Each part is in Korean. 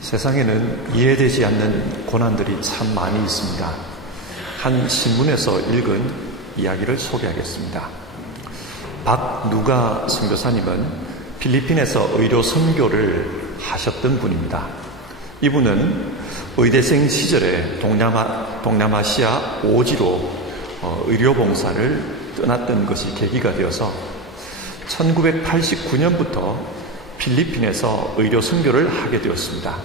세상에는 이해되지 않는 고난들이 참 많이 있습니다. 한 신문에서 읽은 이야기를 소개하겠습니다. 박누가 선교사님은 필리핀에서 의료 선교를 하셨던 분입니다. 이분은 의대생 시절에 동남아시아 오지로 의료봉사를 떠났던 것이 계기가 되어서 1989년부터 필리핀에서 의료 선교를 하게 되었습니다.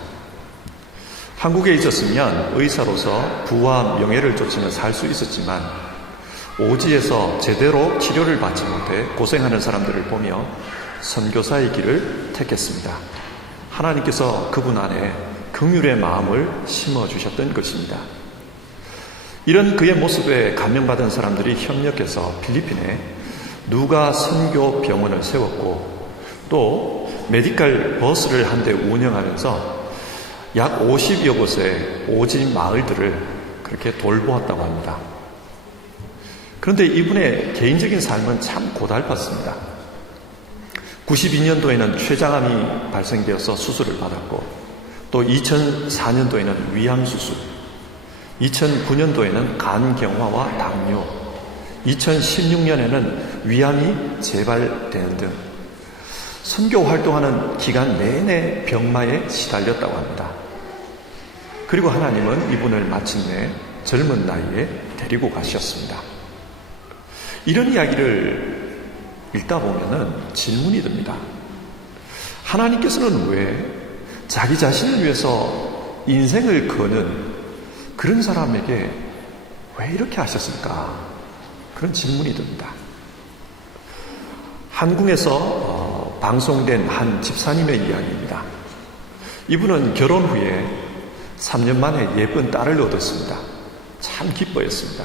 한국에 있었으면 의사로서 부와 명예를 쫓으며 살 수 있었지만 오지에서 제대로 치료를 받지 못해 고생하는 사람들을 보며 선교사의 길을 택했습니다. 하나님께서 그분 안에 긍휼의 마음을 심어주셨던 것입니다. 이런 그의 모습에 감명받은 사람들이 협력해서 필리핀에 누가 선교 병원을 세웠고 또 메디컬 버스를 한 대 운영하면서 약 50여 곳의 오지 마을들을 그렇게 돌보았다고 합니다. 그런데 이분의 개인적인 삶은 참 고달팠습니다. 92년도에는 췌장암이 발생되어서 수술을 받았고 또 2004년도에는 위암수술, 2009년도에는 간경화와 당뇨, 2016년에는 위암이 재발되는 등 선교 활동하는 기간 내내 병마에 시달렸다고 합니다. 그리고 하나님은 이분을 마침내 젊은 나이에 데리고 가셨습니다. 이런 이야기를 읽다 보면은 질문이 듭니다. 하나님께서는 왜 자기 자신을 위해서 인생을 거는 그런 사람에게 왜 이렇게 하셨을까? 그런 질문이 듭니다. 한국에서 방송된 한 집사님의 이야기입니다. 이분은 결혼 후에 3년 만에 예쁜 딸을 얻었습니다. 참 기뻐했습니다.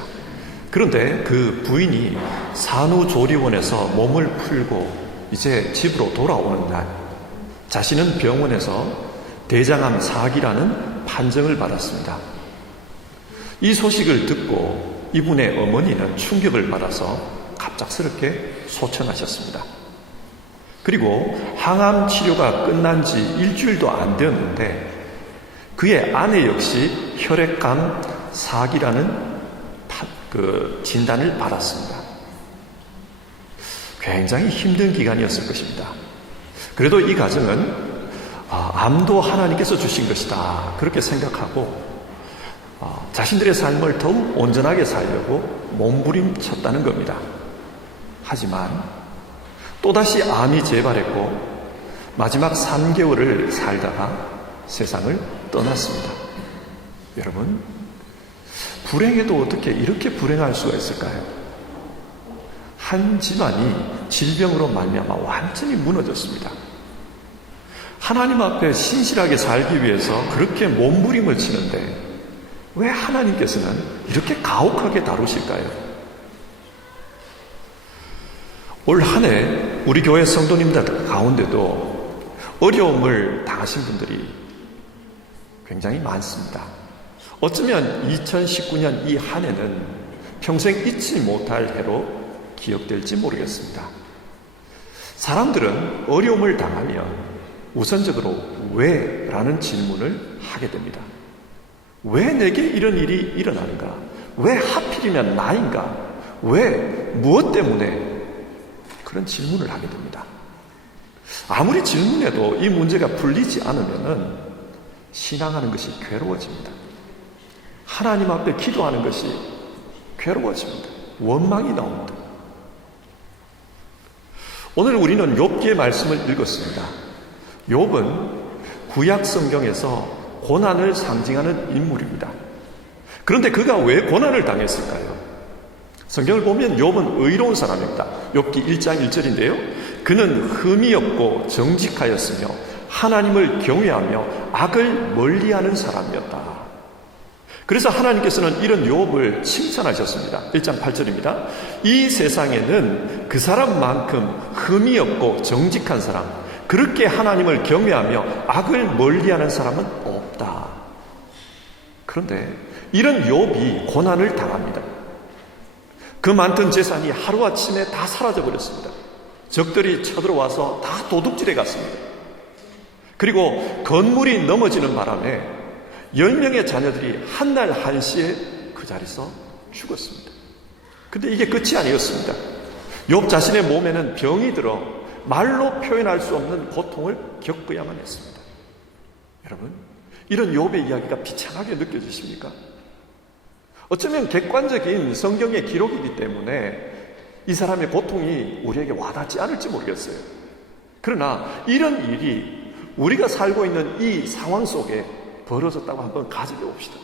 그런데 그 부인이 산후조리원에서 몸을 풀고 이제 집으로 돌아오는 날, 자신은 병원에서 대장암 4기라는 판정을 받았습니다. 이 소식을 듣고 이분의 어머니는 충격을 받아서 갑작스럽게 소천하셨습니다. 그리고 항암 치료가 끝난 지 일주일도 안 되었는데 그의 아내 역시 혈액암 4기라는 진단을 받았습니다. 굉장히 힘든 기간이었을 것입니다. 그래도 이 가정은 암도 하나님께서 주신 것이다 그렇게 생각하고 자신들의 삶을 더욱 온전하게 살려고 몸부림쳤다는 겁니다. 하지만 또다시 암이 재발했고 마지막 3개월을 살다가 세상을 떠났습니다. 여러분, 불행해도 어떻게 이렇게 불행할 수가 있을까요? 한 집안이 질병으로 말미암아 완전히 무너졌습니다. 하나님 앞에 신실하게 살기 위해서 그렇게 몸부림을 치는데 왜 하나님께서는 이렇게 가혹하게 다루실까요? 올 한 해 우리 교회 성도님들 가운데도 어려움을 당하신 분들이 굉장히 많습니다. 어쩌면 2019년 이 한 해는 평생 잊지 못할 해로 기억될지 모르겠습니다. 사람들은 어려움을 당하면 우선적으로 왜? 라는 질문을 하게 됩니다. 왜 내게 이런 일이 일어나는가? 왜 하필이면 나인가? 왜? 무엇 때문에? 그런 질문을 하게 됩니다. 아무리 질문해도 이 문제가 풀리지 않으면 신앙하는 것이 괴로워집니다. 하나님 앞에 기도하는 것이 괴로워집니다. 원망이 나옵니다. 오늘 우리는 욥기의 말씀을 읽었습니다. 욥은 구약 성경에서 고난을 상징하는 인물입니다. 그런데 그가 왜 고난을 당했을까요? 성경을 보면 욥은 의로운 사람입니다. 욥기 1장 1절인데요. 그는 흠이 없고 정직하였으며 하나님을 경외하며 악을 멀리하는 사람이었다. 그래서 하나님께서는 이런 욥을 칭찬하셨습니다. 1장 8절입니다. 이 세상에는 그 사람만큼 흠이 없고 정직한 사람, 그렇게 하나님을 경외하며 악을 멀리하는 사람은 없다. 그런데 이런 욥이 고난을 당합니다. 그 많던 재산이 하루아침에 다 사라져버렸습니다. 적들이 쳐들어와서 다 도둑질해 갔습니다. 그리고 건물이 넘어지는 바람에 10명의 자녀들이 한날 한시에 그 자리에서 죽었습니다. 근데 이게 끝이 아니었습니다. 욥 자신의 몸에는 병이 들어 말로 표현할 수 없는 고통을 겪어야만 했습니다. 여러분, 이런 욥의 이야기가 비참하게 느껴지십니까? 어쩌면 객관적인 성경의 기록이기 때문에 이 사람의 고통이 우리에게 와닿지 않을지 모르겠어요. 그러나 이런 일이 우리가 살고 있는 이 상황 속에 벌어졌다고 한번 가정해 봅시다.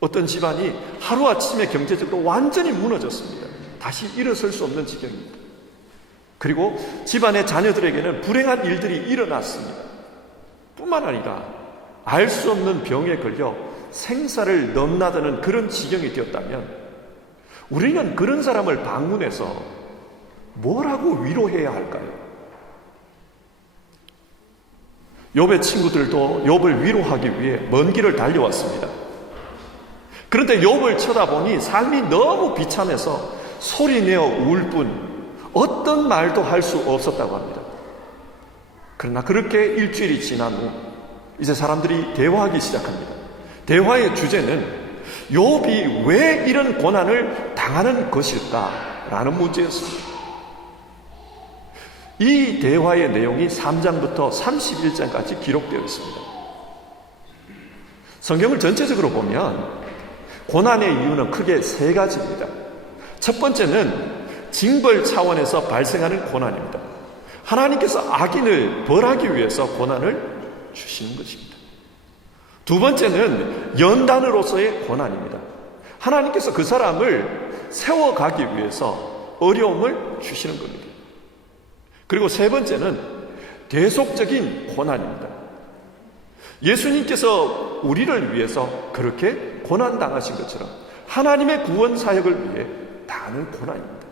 어떤 집안이 하루아침에 경제적으로 완전히 무너졌습니다. 다시 일어설 수 없는 지경입니다. 그리고 집안의 자녀들에게는 불행한 일들이 일어났습니다. 뿐만 아니라 알 수 없는 병에 걸려 생사를 넘나드는 그런 지경이 되었다면 우리는 그런 사람을 방문해서 뭐라고 위로해야 할까요? 욥의 친구들도 욥을 위로하기 위해 먼 길을 달려왔습니다. 그런데 욥을 쳐다보니 삶이 너무 비참해서 소리내어 울 뿐 어떤 말도 할 수 없었다고 합니다. 그러나 그렇게 일주일이 지난 후 이제 사람들이 대화하기 시작합니다. 대화의 주제는 욥이 왜 이런 고난을 당하는 것일까라는 문제였습니다. 이 대화의 내용이 3장부터 31장까지 기록되어 있습니다. 성경을 전체적으로 보면 고난의 이유는 크게 세 가지입니다. 첫 번째는 징벌 차원에서 발생하는 고난입니다. 하나님께서 악인을 벌하기 위해서 고난을 주시는 것입니다. 두 번째는 연단으로서의 고난입니다. 하나님께서 그 사람을 세워가기 위해서 어려움을 주시는 겁니다. 그리고 세 번째는 대속적인 고난입니다. 예수님께서 우리를 위해서 그렇게 고난당하신 것처럼 하나님의 구원 사역을 위해 당하는 고난입니다.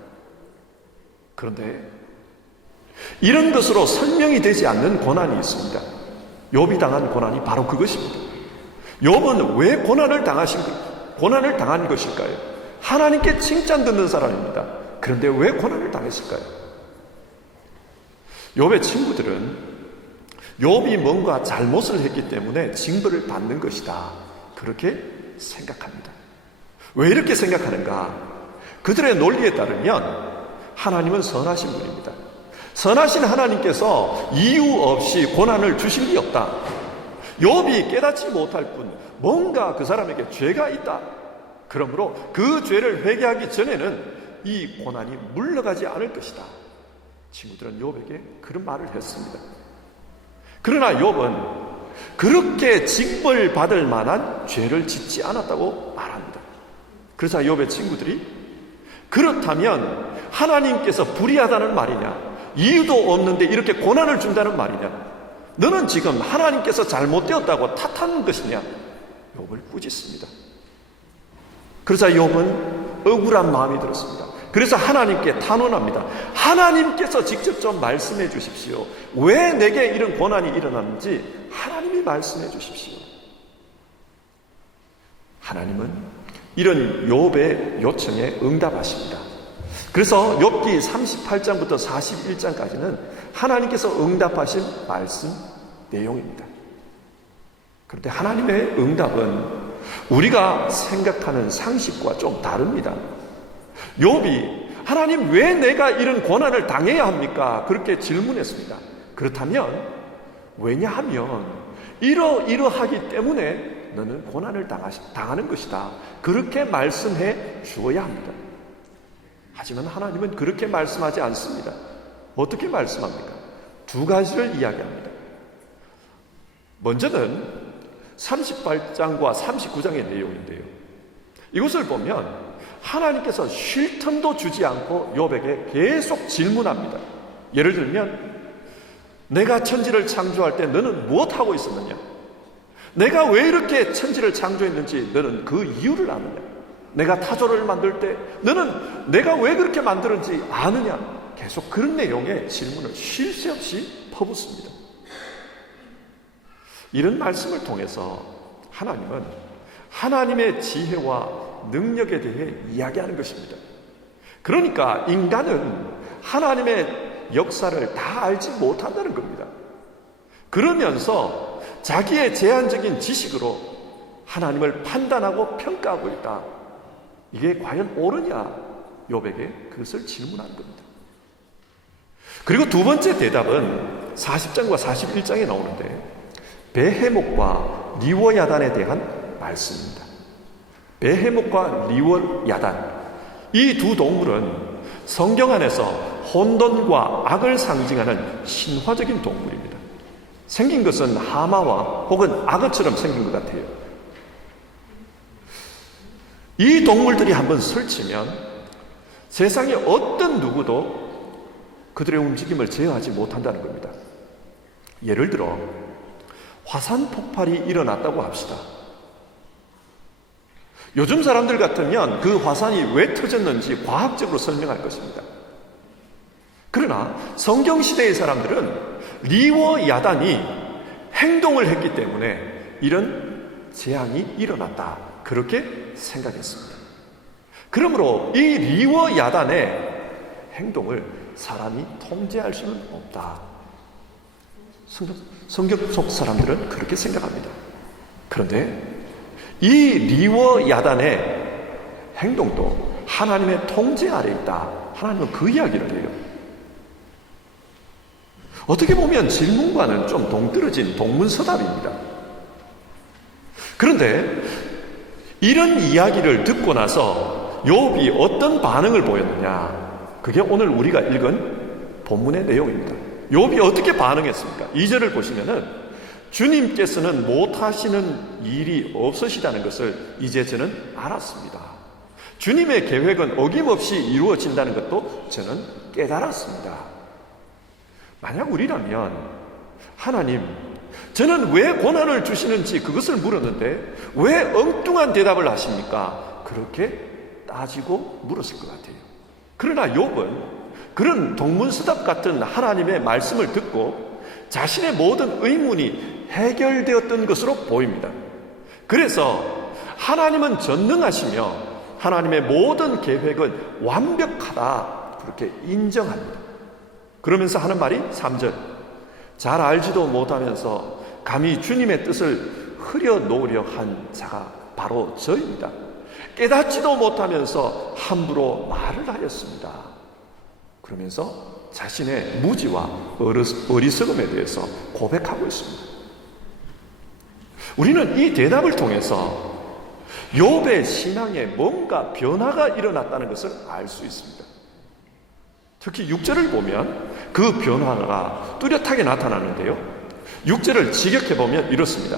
그런데 이런 것으로 설명이 되지 않는 고난이 있습니다. 욥이 당한 고난이 바로 그것입니다. 욥은 왜 고난을 당한 것일까요? 하나님께 칭찬 듣는 사람입니다. 그런데 왜 고난을 당했을까요? 욥의 친구들은 욥이 뭔가 잘못을 했기 때문에 징벌을 받는 것이다, 그렇게 생각합니다. 왜 이렇게 생각하는가? 그들의 논리에 따르면 하나님은 선하신 분입니다. 선하신 하나님께서 이유 없이 고난을 주신 게 없다. 욥이 깨닫지 못할 뿐 뭔가 그 사람에게 죄가 있다. 그러므로 그 죄를 회개하기 전에는 이 고난이 물러가지 않을 것이다. 친구들은 욥에게 그런 말을 했습니다. 그러나 욥은 그렇게 징벌 받을 만한 죄를 짓지 않았다고 말합니다. 그래서 욥의 친구들이 그렇다면 하나님께서 불의하다는 말이냐, 이유도 없는데 이렇게 고난을 준다는 말이냐, 너는 지금 하나님께서 잘못되었다고 탓하는 것이냐, 욥을 꾸짖습니다. 그래서 욥은 억울한 마음이 들었습니다. 그래서 하나님께 탄원합니다. 하나님께서 직접 좀 말씀해 주십시오. 왜 내게 이런 고난이 일어났는지 하나님이 말씀해 주십시오. 하나님은 이런 욥의 요청에 응답하십니다. 그래서 욥기 38장부터 41장까지는 하나님께서 응답하신 말씀 내용입니다. 그런데 하나님의 응답은 우리가 생각하는 상식과 좀 다릅니다. 욥이 하나님 왜 내가 이런 고난을 당해야 합니까? 그렇게 질문했습니다. 그렇다면 왜냐하면 이러하기 때문에 너는 고난을 당하는 것이다, 그렇게 말씀해 주어야 합니다. 하지만 하나님은 그렇게 말씀하지 않습니다. 어떻게 말씀합니까? 두 가지를 이야기합니다. 먼저는 38장과 39장의 내용인데요, 이것을 보면 하나님께서 쉴 틈도 주지 않고 욥에게 계속 질문합니다. 예를 들면, 내가 천지를 창조할 때 너는 무엇하고 있었느냐? 내가 왜 이렇게 천지를 창조했는지 너는 그 이유를 아느냐? 내가 타조를 만들 때 너는 내가 왜 그렇게 만들었는지 아느냐? 계속 그런 내용의 질문을 쉴 새 없이 퍼붓습니다. 이런 말씀을 통해서 하나님은 하나님의 지혜와 능력에 대해 이야기하는 것입니다. 그러니까 인간은 하나님의 역사를 다 알지 못한다는 겁니다. 그러면서 자기의 제한적인 지식으로 하나님을 판단하고 평가하고 있다. 이게 과연 옳으냐? 욥에게 그것을 질문하는 겁니다. 그리고 두 번째 대답은 40장과 41장에 나오는데 베헤목과 리워야단에 대한 말씀입니다. 베헤목과 리워야단, 이 두 동물은 성경 안에서 혼돈과 악을 상징하는 신화적인 동물입니다. 생긴 것은 하마와 혹은 악어처럼 생긴 것 같아요. 이 동물들이 한번 설치면 세상의 어떤 누구도 그들의 움직임을 제어하지 못한다는 겁니다. 예를 들어 화산 폭발이 일어났다고 합시다. 요즘 사람들 같으면 그 화산이 왜 터졌는지 과학적으로 설명할 것입니다. 그러나 성경시대의 사람들은 리워 야단이 행동을 했기 때문에 이런 재앙이 일어났다, 그렇게 생각했습니다. 그러므로 이 리워 야단의 행동을 사람이 통제할 수는 없다. 성경 속 사람들은 그렇게 생각합니다. 그런데 이 리워 야단의 행동도 하나님의 통제 아래 있다. 하나님은 그 이야기를 해요. 어떻게 보면 질문과는 좀 동떨어진 동문서답입니다. 그런데 이런 이야기를 듣고 나서 욥이 어떤 반응을 보였느냐, 그게 오늘 우리가 읽은 본문의 내용입니다. 욥이 어떻게 반응했습니까? 2절을 보시면은 주님께서는 못하시는 일이 없으시다는 것을 이제 저는 알았습니다. 주님의 계획은 어김없이 이루어진다는 것도 저는 깨달았습니다. 만약 우리라면 하나님, 저는 왜 고난을 주시는지 그것을 물었는데 왜 엉뚱한 대답을 하십니까? 그렇게 따지고 물었을 것 같아요. 그러나 욥은 그런 동문서답 같은 하나님의 말씀을 듣고 자신의 모든 의문이 해결되었던 것으로 보입니다. 그래서 하나님은 전능하시며 하나님의 모든 계획은 완벽하다, 그렇게 인정합니다. 그러면서 하는 말이 3절, 잘 알지도 못하면서 감히 주님의 뜻을 흐려놓으려 한 자가 바로 저입니다. 깨닫지도 못하면서 함부로 말을 하였습니다. 그러면서 자신의 무지와 어리석음에 대해서 고백하고 있습니다. 우리는 이 대답을 통해서 욥의 신앙에 뭔가 변화가 일어났다는 것을 알 수 있습니다. 특히 6절을 보면 그 변화가 뚜렷하게 나타나는데요. 6절을 직역해 보면 이렇습니다.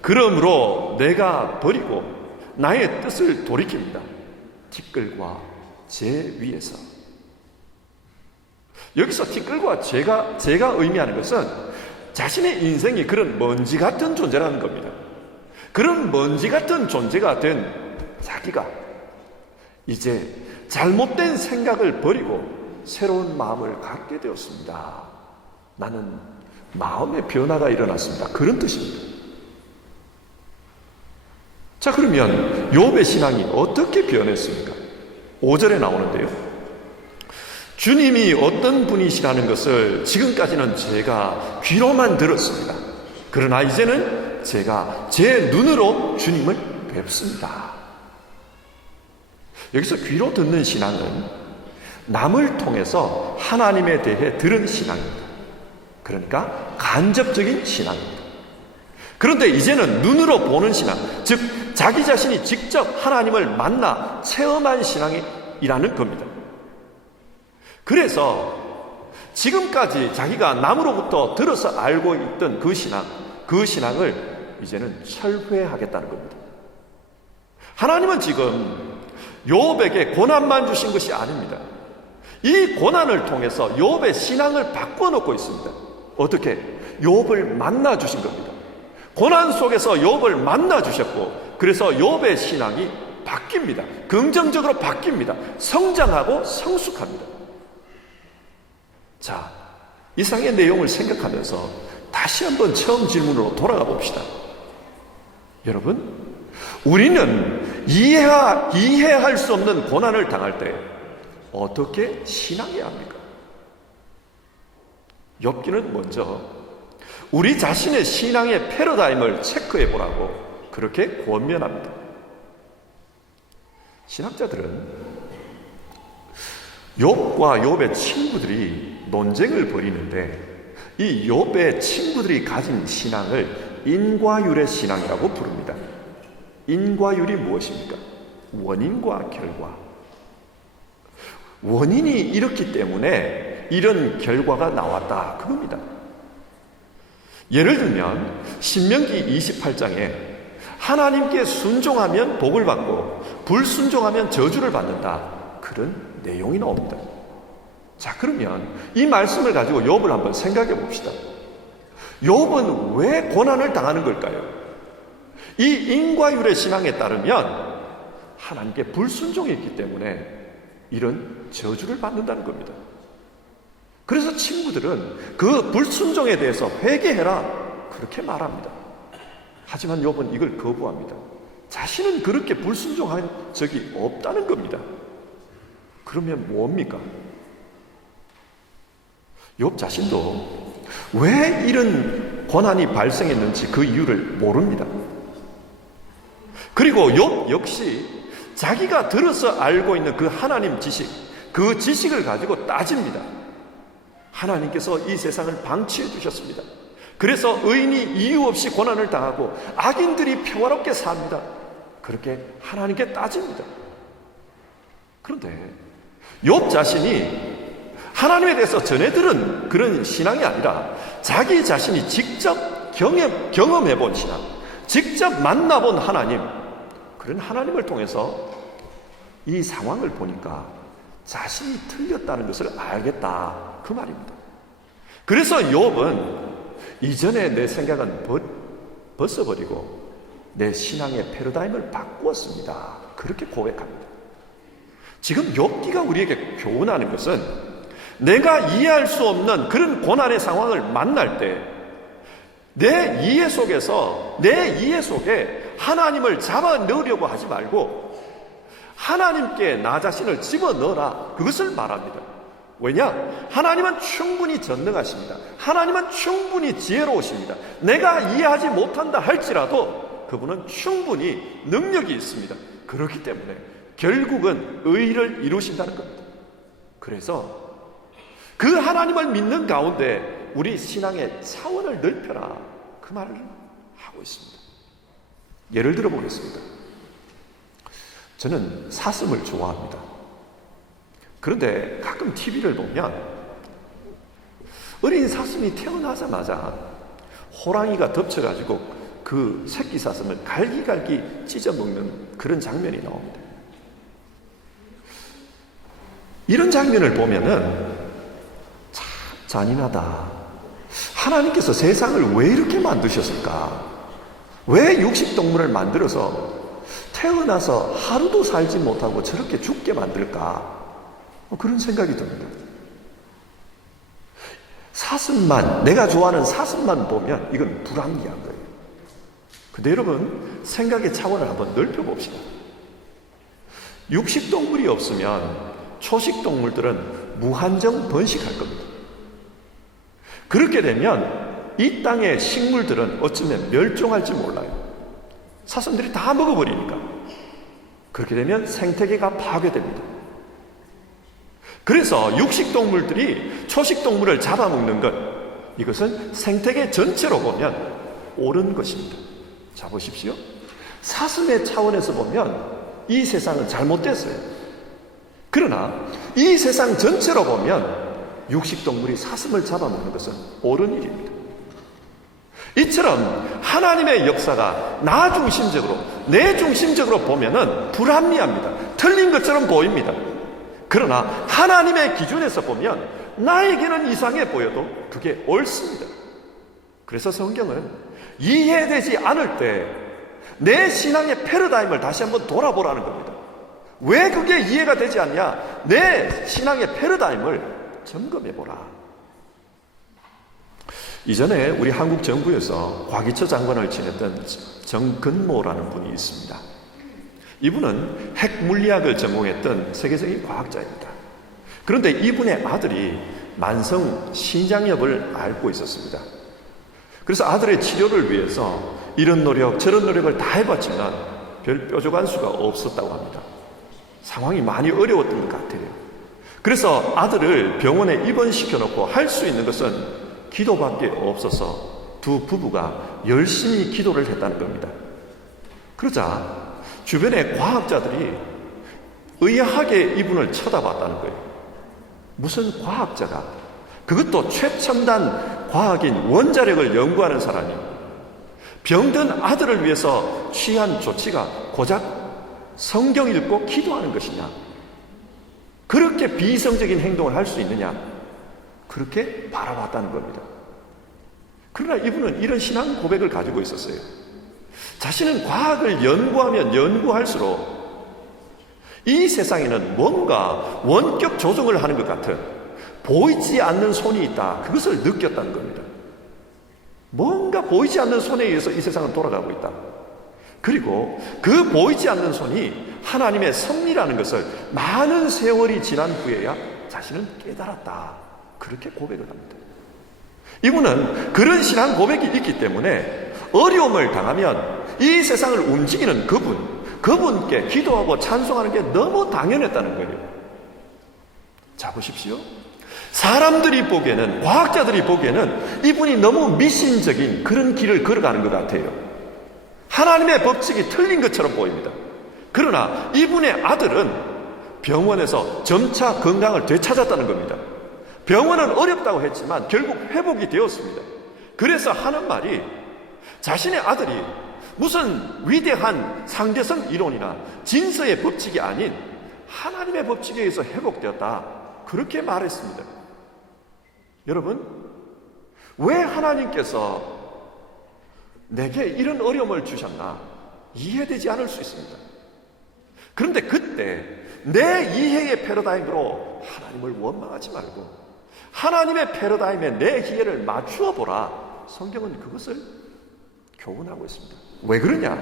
그러므로 내가 버리고 나의 뜻을 돌이킵니다. 티끌과 재 위에서. 여기서 티끌과 제가 의미하는 것은 자신의 인생이 그런 먼지 같은 존재라는 겁니다. 그런 먼지 같은 존재가 된 자기가 이제 잘못된 생각을 버리고 새로운 마음을 갖게 되었습니다. 나는 마음의 변화가 일어났습니다. 그런 뜻입니다. 자, 그러면 욥의 신앙이 어떻게 변했습니까? 5절에 나오는데요. 주님이 어떤 분이시라는 것을 지금까지는 제가 귀로만 들었습니다. 그러나 이제는 제가 제 눈으로 주님을 뵙습니다. 여기서 귀로 듣는 신앙은 남을 통해서 하나님에 대해 들은 신앙입니다. 그러니까 간접적인 신앙입니다. 그런데 이제는 눈으로 보는 신앙, 즉 자기 자신이 직접 하나님을 만나 체험한 신앙이라는 겁니다. 그래서 지금까지 자기가 남으로부터 들어서 알고 있던 그 신앙을 이제는 철회하겠다는 겁니다. 하나님은 지금 욥에게 고난만 주신 것이 아닙니다. 이 고난을 통해서 욥의 신앙을 바꿔놓고 있습니다. 어떻게? 욥을 만나 주신 겁니다. 고난 속에서 욥을 만나 주셨고, 그래서 욥의 신앙이 바뀝니다. 긍정적으로 바뀝니다. 성장하고 성숙합니다. 자, 이상의 내용을 생각하면서 다시 한번 처음 질문으로 돌아가 봅시다. 여러분, 우리는 이해할 수 없는 고난을 당할 때 어떻게 신앙해야 합니까? 욥기는 먼저 우리 자신의 신앙의 패러다임을 체크해 보라고 그렇게 권면합니다. 신학자들은 욥과 욥의 친구들이 논쟁을 벌이는데 이 욥의 친구들이 가진 신앙을 인과율의 신앙이라고 부릅니다. 인과율이 무엇입니까? 원인과 결과. 원인이 이렇기 때문에 이런 결과가 나왔다, 그겁니다. 예를 들면 신명기 28장에 하나님께 순종하면 복을 받고 불순종하면 저주를 받는다, 그런 내용이 나옵니다. 자, 그러면 이 말씀을 가지고 욥을 한번 생각해 봅시다. 욥은 왜 고난을 당하는 걸까요? 이 인과율의 신앙에 따르면 하나님께 불순종했기 때문에 이런 저주를 받는다는 겁니다. 그래서 친구들은 그 불순종에 대해서 회개해라, 그렇게 말합니다. 하지만 욥은 이걸 거부합니다. 자신은 그렇게 불순종한 적이 없다는 겁니다. 그러면 뭡니까? 욥 자신도 왜 이런 고난이 발생했는지 그 이유를 모릅니다. 그리고 욥 역시 자기가 들어서 알고 있는 그 하나님 지식, 그 지식을 가지고 따집니다. 하나님께서 이 세상을 방치해 두셨습니다. 그래서 의인이 이유 없이 고난을 당하고 악인들이 평화롭게 삽니다. 그렇게 하나님께 따집니다. 그런데 욥 자신이 하나님에 대해서 전해 들은 그런 신앙이 아니라 자기 자신이 직접 경험해 본 신앙, 직접 만나본 하나님, 그런 하나님을 통해서 이 상황을 보니까 자신이 틀렸다는 것을 알겠다, 그 말입니다. 그래서 욥은 이전에 내 생각은 벗어버리고 내 신앙의 패러다임을 바꾸었습니다, 그렇게 고백합니다. 지금 욥기가 우리에게 교훈하는 것은 내가 이해할 수 없는 그런 고난의 상황을 만날 때 내 이해 속에 하나님을 잡아 넣으려고 하지 말고 하나님께 나 자신을 집어넣어라, 그것을 말합니다. 왜냐? 하나님은 충분히 전능하십니다. 하나님은 충분히 지혜로우십니다. 내가 이해하지 못한다 할지라도 그분은 충분히 능력이 있습니다. 그렇기 때문에 결국은 의를 이루신다는 겁니다. 그래서 그 하나님을 믿는 가운데 우리 신앙의 차원을 넓혀라, 그 말을 하고 있습니다. 예를 들어 보겠습니다. 저는 사슴을 좋아합니다. 그런데 가끔 TV를 보면 어린 사슴이 태어나자마자 호랑이가 덮쳐가지고 그 새끼 사슴을 갈기갈기 찢어먹는 그런 장면이 나옵니다. 이런 장면을 보면은 참 잔인하다. 하나님께서 세상을 왜 이렇게 만드셨을까? 왜 육식동물을 만들어서 태어나서 하루도 살지 못하고 저렇게 죽게 만들까? 그런 생각이 듭니다. 사슴만, 내가 좋아하는 사슴만 보면 이건 불합리한 거예요. 근데 여러분, 생각의 차원을 한번 넓혀봅시다. 육식동물이 없으면 초식동물들은 무한정 번식할 겁니다. 그렇게 되면 이 땅의 식물들은 어쩌면 멸종할지 몰라요. 사슴들이 다 먹어버리니까. 그렇게 되면 생태계가 파괴됩니다. 그래서 육식동물들이 초식동물을 잡아먹는 것, 이것은 생태계 전체로 보면 옳은 것입니다. 자, 보십시오. 사슴의 차원에서 보면 이 세상은 잘못됐어요. 그러나 이 세상 전체로 보면 육식동물이 사슴을 잡아먹는 것은 옳은 일입니다. 이처럼 하나님의 역사가 나 중심적으로, 내 중심적으로 보면은 불합리합니다. 틀린 것처럼 보입니다. 그러나 하나님의 기준에서 보면 나에게는 이상해 보여도 그게 옳습니다. 그래서 성경은 이해되지 않을 때 내 신앙의 패러다임을 다시 한번 돌아보라는 겁니다. 왜 그게 이해가 되지 않냐? 내 신앙의 패러다임을 점검해보라. 이전에 우리 한국 정부에서 과기처 장관을 지냈던 정근모라는 분이 있습니다. 이분은 핵물리학을 전공했던 세계적인 과학자입니다. 그런데 이분의 아들이 만성 신장염을 앓고 있었습니다. 그래서 아들의 치료를 위해서 이런 노력 저런 노력을 다 해봤지만 별 뾰족한 수가 없었다고 합니다. 상황이 많이 어려웠던 것 같아요. 그래서 아들을 병원에 입원시켜놓고 할 수 있는 것은 기도밖에 없어서 두 부부가 열심히 기도를 했다는 겁니다. 그러자 주변의 과학자들이 의아하게 이분을 쳐다봤다는 거예요. 무슨 과학자가, 그것도 최첨단 과학인 원자력을 연구하는 사람이 병든 아들을 위해서 취한 조치가 고작 성경 읽고 기도하는 것이냐, 그렇게 비이성적인 행동을 할 수 있느냐, 그렇게 바라봤다는 겁니다. 그러나 이분은 이런 신앙 고백을 가지고 있었어요. 자신은 과학을 연구하면 연구할수록 이 세상에는 뭔가 원격 조정을 하는 것 같은 보이지 않는 손이 있다, 그것을 느꼈다는 겁니다. 뭔가 보이지 않는 손에 의해서 이 세상은 돌아가고 있다. 그리고 그 보이지 않는 손이 하나님의 섭리라는 것을 많은 세월이 지난 후에야 자신은 깨달았다, 그렇게 고백을 합니다. 이분은 그런 신앙 고백이 있기 때문에 어려움을 당하면 이 세상을 움직이는 그분께 기도하고 찬송하는 게 너무 당연했다는 거예요. 자, 보십시오. 사람들이 보기에는, 과학자들이 보기에는 이분이 너무 미신적인 그런 길을 걸어가는 것 같아요. 하나님의 법칙이 틀린 것처럼 보입니다. 그러나 이분의 아들은 병원에서 점차 건강을 되찾았다는 겁니다. 병원은 어렵다고 했지만 결국 회복이 되었습니다. 그래서 하는 말이, 자신의 아들이 무슨 위대한 상대성 이론이나 진서의 법칙이 아닌 하나님의 법칙에 의해서 회복되었다, 그렇게 말했습니다. 여러분, 왜 하나님께서 내게 이런 어려움을 주셨나 이해되지 않을 수 있습니다. 그런데 그때 내 이해의 패러다임으로 하나님을 원망하지 말고 하나님의 패러다임에 내 이해를 맞추어 보라, 성경은 그것을 교훈하고 있습니다. 왜 그러냐?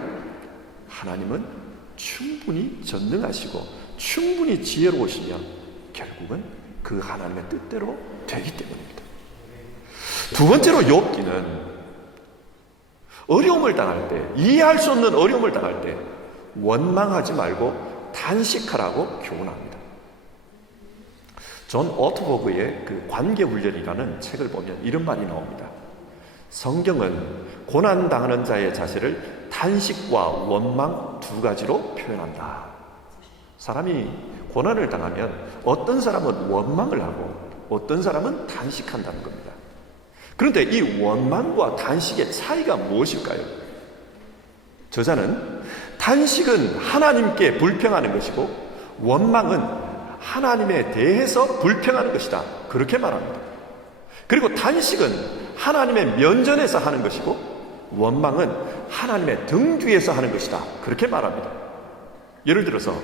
하나님은 충분히 전능하시고 충분히 지혜로우시며 결국은 그 하나님의 뜻대로 되기 때문입니다. 두 번째로 욥기는 어려움을 당할 때, 이해할 수 없는 어려움을 당할 때 원망하지 말고 단식하라고 교훈합니다. 존 오토버그의 그 관계훈련이라는 책을 보면 이런 말이 나옵니다. 성경은 고난당하는 자의 자세를 단식과 원망 두 가지로 표현한다. 사람이 고난을 당하면 어떤 사람은 원망을 하고 어떤 사람은 단식한다는 겁니다. 그런데 이 원망과 단식의 차이가 무엇일까요? 저자는 단식은 하나님께 불평하는 것이고 원망은 하나님에 대해서 불평하는 것이다, 그렇게 말합니다. 그리고 단식은 하나님의 면전에서 하는 것이고 원망은 하나님의 등 뒤에서 하는 것이다, 그렇게 말합니다. 예를 들어서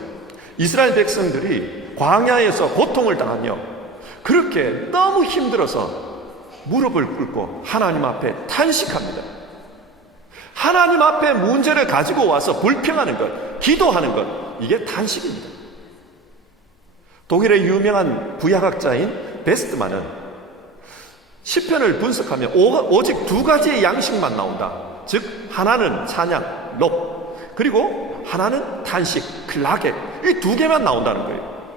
이스라엘 백성들이 광야에서 고통을 당하며 그렇게 너무 힘들어서 무릎을 꿇고 하나님 앞에 단식합니다. 하나님 앞에 문제를 가지고 와서 불평하는 것, 기도하는 것, 이게 단식입니다. 독일의 유명한 구약학자인 베스트만은 시편을 분석하면 오직 두 가지의 양식만 나온다. 즉 하나는 찬양, 롭, 그리고 하나는 단식, 클라게, 이 두 개만 나온다는 거예요.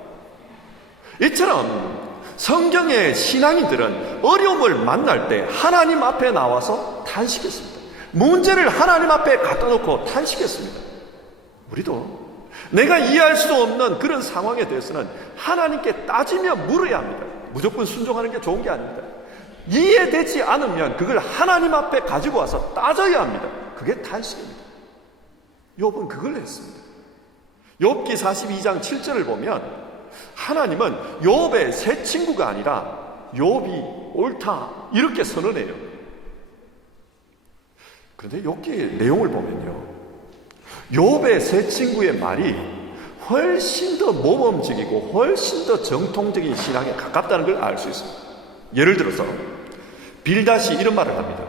이처럼 성경의 신앙인들은 어려움을 만날 때 하나님 앞에 나와서 단식했습니다. 문제를 하나님 앞에 갖다 놓고 단식했습니다. 우리도 내가 이해할 수 없는 그런 상황에 대해서는 하나님께 따지며 물어야 합니다. 무조건 순종하는 게 좋은 게 아닙니다. 이해되지 않으면 그걸 하나님 앞에 가지고 와서 따져야 합니다. 그게 단식입니다. 욥은 그걸 했습니다. 욥기 42장 7절을 보면 하나님은 욥의 새 친구가 아니라 욥이 옳다, 이렇게 선언해요. 그런데 욥기의 내용을 보면요, 욥의 새 친구의 말이 훨씬 더 모범적이고 훨씬 더 정통적인 신앙에 가깝다는 걸 알 수 있습니다. 예를 들어서 빌닷이 이런 말을 합니다.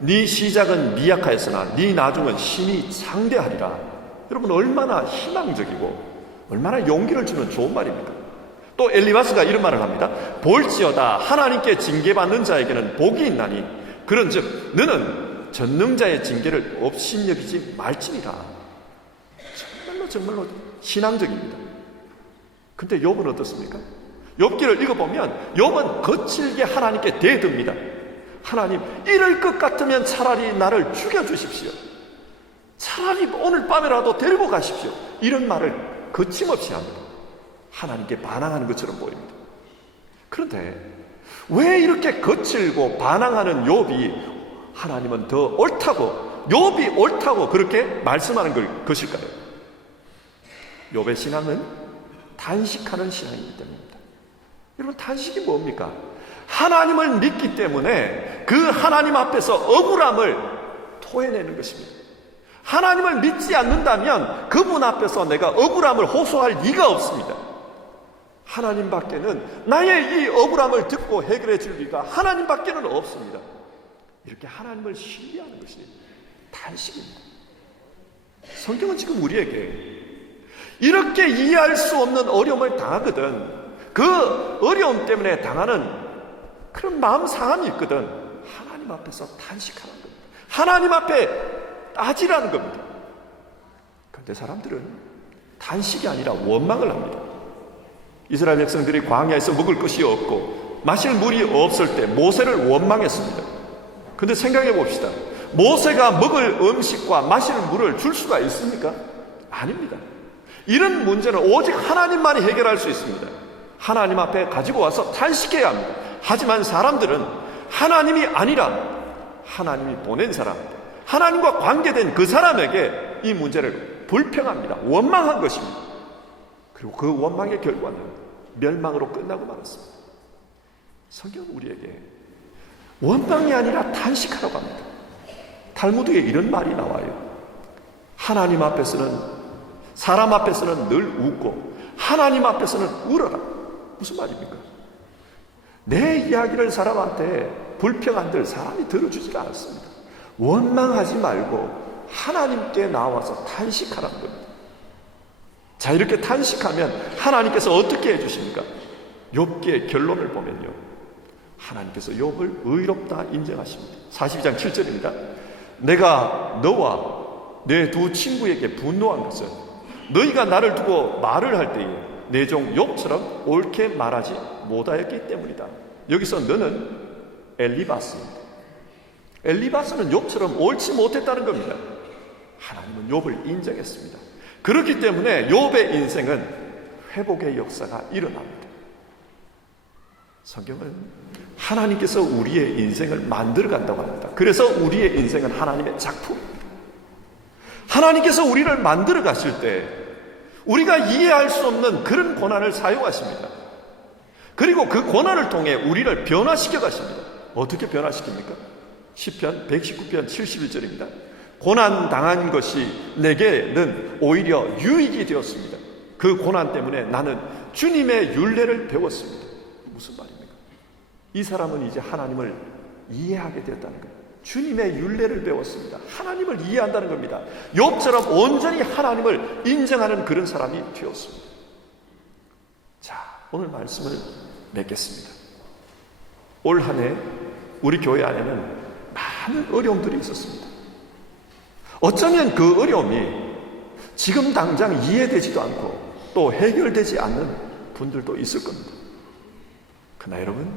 네 시작은 미약하였으나 네 나중은 심히 상대하리라. 여러분, 얼마나 희망적이고 얼마나 용기를 주는 좋은 말입니까? 또 엘리바스가 이런 말을 합니다. 볼지어다 하나님께 징계받는 자에게는 복이 있나니 그런즉 너는 전능자의 징계를 업신여기지 말지니라. 정말로 신앙적입니다. 근데 욥은 어떻습니까? 욥기를 읽어보면 욥은 거칠게 하나님께 대듭니다. 하나님, 이럴 것 같으면 차라리 나를 죽여주십시오. 차라리 오늘 밤에라도 데리고 가십시오. 이런 말을 거침없이 합니다. 하나님께 반항하는 것처럼 보입니다. 그런데 왜 이렇게 거칠고 반항하는 욥이 하나님은 더 옳다고, 욥이 옳다고 그렇게 말씀하는 것일까요? 욥의 신앙은 단식하는 신앙이기 때문입니다. 여러분, 단식이 뭡니까? 하나님을 믿기 때문에 그 하나님 앞에서 억울함을 토해내는 것입니다. 하나님을 믿지 않는다면 그분 앞에서 내가 억울함을 호소할 리가 없습니다. 하나님 밖에는 나의 이 억울함을 듣고 해결해 줄 리가 하나님 밖에는 없습니다. 이렇게 하나님을 신뢰하는 것이 단식입니다. 성경은 지금 우리에게 이렇게 이해할 수 없는 어려움을 당하거든, 그 어려움 때문에 당하는 그런 마음 상함이 있거든, 하나님 앞에서 단식하는 겁니다. 하나님 앞에 따지라는 겁니다. 그런데 사람들은 단식이 아니라 원망을 합니다. 이스라엘 백성들이 광야에서 먹을 것이 없고 마실 물이 없을 때 모세를 원망했습니다. 그런데 생각해 봅시다. 모세가 먹을 음식과 마실 물을 줄 수가 있습니까? 아닙니다. 이런 문제는 오직 하나님만이 해결할 수 있습니다. 하나님 앞에 가지고 와서 탄식해야 합니다. 하지만 사람들은 하나님이 아니라 하나님이 보낸 사람, 하나님과 관계된 그 사람에게 이 문제를 불평합니다. 원망한 것입니다. 그리고 그 원망의 결과는 멸망으로 끝나고 말았습니다. 성경은 우리에게 원망이 아니라 탄식하라고 합니다. 탈무드에 이런 말이 나와요. 하나님 앞에서는, 사람 앞에서는 늘 웃고 하나님 앞에서는 울어라. 무슨 말입니까? 내 이야기를 사람한테 불평한들 사람이 들어주지가 않습니다. 원망하지 말고 하나님께 나와서 탄식하라는 겁니다. 자, 이렇게 탄식하면 하나님께서 어떻게 해주십니까? 욥기의 결론을 보면요, 하나님께서 욥을 의롭다 인정하십니다. 42장 7절입니다. 내가 너와 내 두 친구에게 분노한 것은 너희가 나를 두고 말을 할 때에 내 종 욥처럼 옳게 말하지 못하였기 때문이다. 여기서 너는 엘리바스입니다. 엘리바스는 욥처럼 옳지 못했다는 겁니다. 하나님은 욥을 인정했습니다. 그렇기 때문에 욥의 인생은 회복의 역사가 일어납니다. 성경은 하나님께서 우리의 인생을 만들어 간다고 합니다. 그래서 우리의 인생은 하나님의 작품입니다. 하나님께서 우리를 만들어 가실 때 우리가 이해할 수 없는 그런 고난을 사용하십니다. 그리고 그 고난을 통해 우리를 변화시켜 가십니다. 어떻게 변화시킵니까? 시편 119편 71절입니다. 고난 당한 것이 내게는 오히려 유익이 되었습니다. 그 고난 때문에 나는 주님의 율례를 배웠습니다. 무슨 말입니까? 이 사람은 이제 하나님을 이해하게 되었다는 거예요. 주님의 율례를 배웠습니다. 하나님을 이해한다는 겁니다. 욥처럼 온전히 하나님을 인정하는 그런 사람이 되었습니다. 자, 오늘 말씀을 맺겠습니다. 올 한 해 우리 교회 안에는 많은 어려움들이 있었습니다. 어쩌면 그 어려움이 지금 당장 이해되지도 않고 또 해결되지 않는 분들도 있을 겁니다. 그러나 여러분,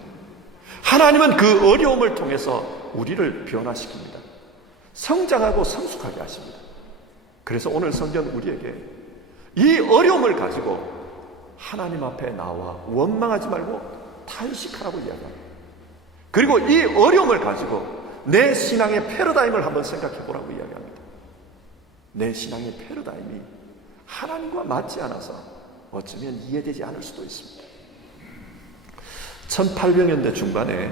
하나님은 그 어려움을 통해서 우리를 변화시킵니다. 성장하고 성숙하게 하십니다. 그래서 오늘 성경 우리에게 이 어려움을 가지고 하나님 앞에 나와 원망하지 말고 탄식하라고 이야기합니다. 그리고 이 어려움을 가지고 내 신앙의 패러다임을 한번 생각해 보라고 이야기합니다. 내 신앙의 패러다임이 하나님과 맞지 않아서 어쩌면 이해되지 않을 수도 있습니다. 1800년대 중반에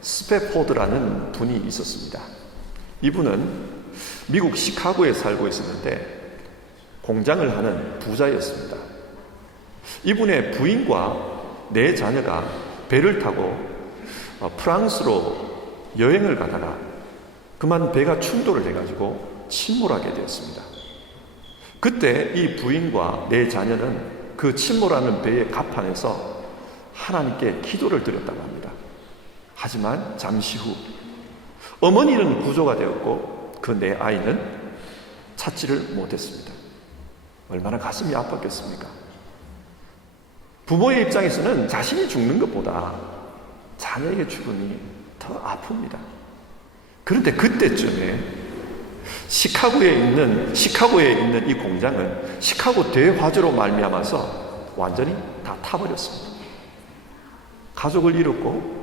스패포드라는 분이 있었습니다. 이분은 미국 시카고에 살고 있었는데 공장을 하는 부자였습니다. 이분의 부인과 네 자녀가 배를 타고 프랑스로 여행을 가다가 그만 배가 충돌을 해가지고 침몰하게 되었습니다. 그때 이 부인과 네 자녀는 그 침몰하는 배의 갑판에서 하나님께 기도를 드렸다고 합니다. 하지만 잠시 후 어머니는 구조가 되었고 그 내 아이는 찾지를 못했습니다. 얼마나 가슴이 아팠겠습니까? 부모의 입장에서는 자신이 죽는 것보다 자녀에게 죽음이 더 아픕니다. 그런데 그때쯤에 시카고에 있는 이 공장은 시카고 대화재로 말미암아서 완전히 다 타버렸습니다. 가족을 잃었고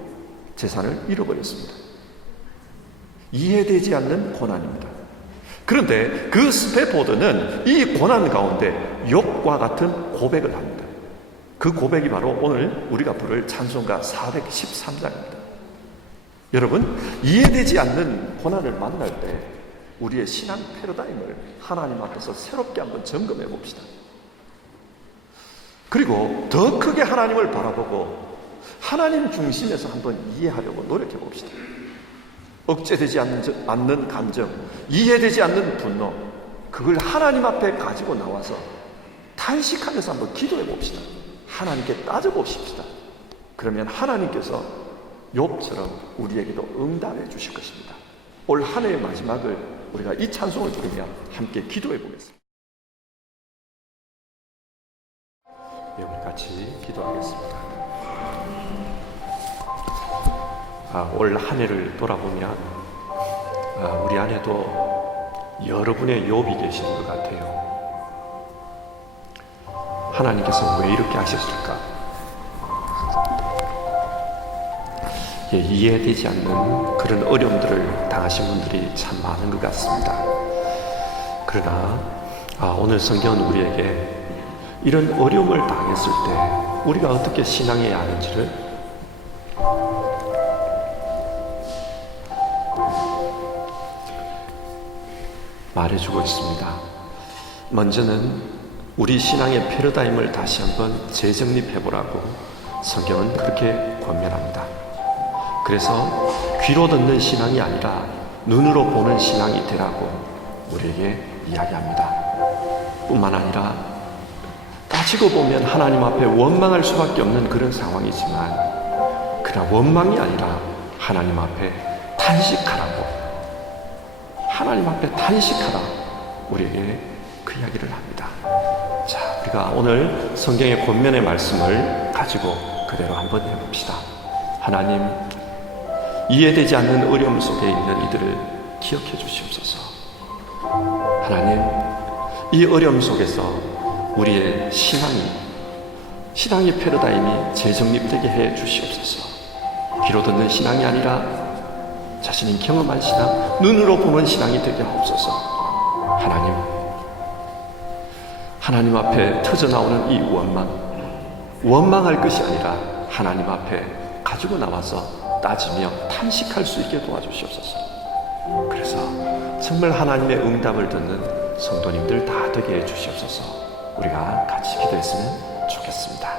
재산을 잃어버렸습니다. 이해되지 않는 고난입니다. 그런데 그 스패포드는 이 고난 가운데 욥과 같은 고백을 합니다. 그 고백이 바로 오늘 우리가 부를 찬송가 413장입니다. 여러분, 이해되지 않는 고난을 만날 때 우리의 신앙 패러다임을 하나님 앞에서 새롭게 한번 점검해 봅시다. 그리고 더 크게 하나님을 바라보고 하나님 중심에서 한번 이해하려고 노력해 봅시다. 억제되지 않는 감정, 이해되지 않는 분노, 그걸 하나님 앞에 가지고 나와서 탄식하면서 한번 기도해 봅시다. 하나님께 따져 봅시다. 그러면 하나님께서 욥처럼 우리에게도 응답해 주실 것입니다. 올 한 해의 마지막을 우리가 이 찬송을 부르며 함께 기도해 보겠습니다. 네, 우리 같이 기도하겠습니다. 올 한 해를 돌아보면 우리 안에도 여러분의 욥이 계시는 것 같아요. 하나님께서 왜 이렇게 하셨을까? 이해되지 않는 그런 어려움들을 당하신 분들이 참 많은 것 같습니다. 그러나 오늘 성경은 우리에게 이런 어려움을 당했을 때 우리가 어떻게 신앙해야 하는지를 말해주고 있습니다. 먼저는 우리 신앙의 패러다임을 다시 한번 재정립해보라고 성경은 그렇게 권면합니다. 그래서 귀로 듣는 신앙이 아니라 눈으로 보는 신앙이 되라고 우리에게 이야기합니다. 뿐만 아니라 따지고 보면 하나님 앞에 원망할 수밖에 없는 그런 상황이지만 그러나 원망이 아니라 하나님 앞에 탄식하라고, 하나님 앞에 탄식하라, 우리에게 그 이야기를 합니다. 자, 우리가 오늘 성경의 권면의 말씀을 가지고 그대로 한번 해봅시다. 하나님, 이해되지 않는 어려움 속에 있는 이들을 기억해 주시옵소서. 하나님, 이 어려움 속에서 우리의 신앙의 패러다임이 재정립되게 해 주시옵소서. 귀로 듣는 신앙이 아니라 자신이 경험한 신앙, 눈으로 보는 신앙이 되게 하옵소서. 하나님 앞에 터져나오는 이 원망할 것이 아니라 하나님 앞에 가지고 나와서 따지며 탄식할 수 있게 도와주시옵소서. 그래서 정말 하나님의 응답을 듣는 성도님들 다 되게 해주시옵소서. 우리가 같이 기도했으면 좋겠습니다.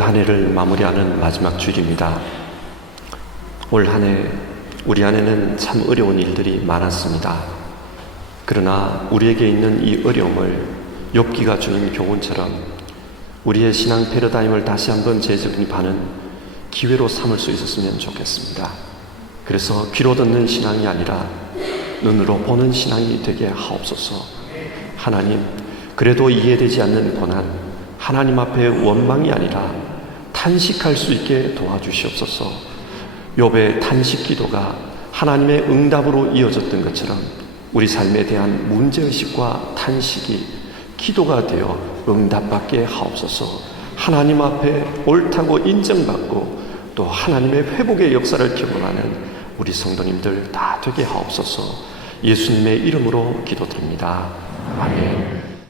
올 한 해를 마무리하는 마지막 주일입니다. 올 한 해 우리 안에는 참 어려운 일들이 많았습니다. 그러나 우리에게 있는 이 어려움을 욥기가 주는 교훈처럼 우리의 신앙 패러다임을 다시 한번 재정립하는 기회로 삼을 수 있었으면 좋겠습니다. 그래서 귀로 듣는 신앙이 아니라 눈으로 보는 신앙이 되게 하옵소서. 하나님, 그래도 이해되지 않는 고난, 하나님 앞에 원망이 아니라 탄식할 수 있게 도와주시옵소서. 욥의 탄식 기도가 하나님의 응답으로 이어졌던 것처럼 우리 삶에 대한 문제의식과 탄식이 기도가 되어 응답받게 하옵소서. 하나님 앞에 옳다고 인정받고 또 하나님의 회복의 역사를 경험하는 우리 성도님들 다 되게 하옵소서. 예수님의 이름으로 기도드립니다. 아멘.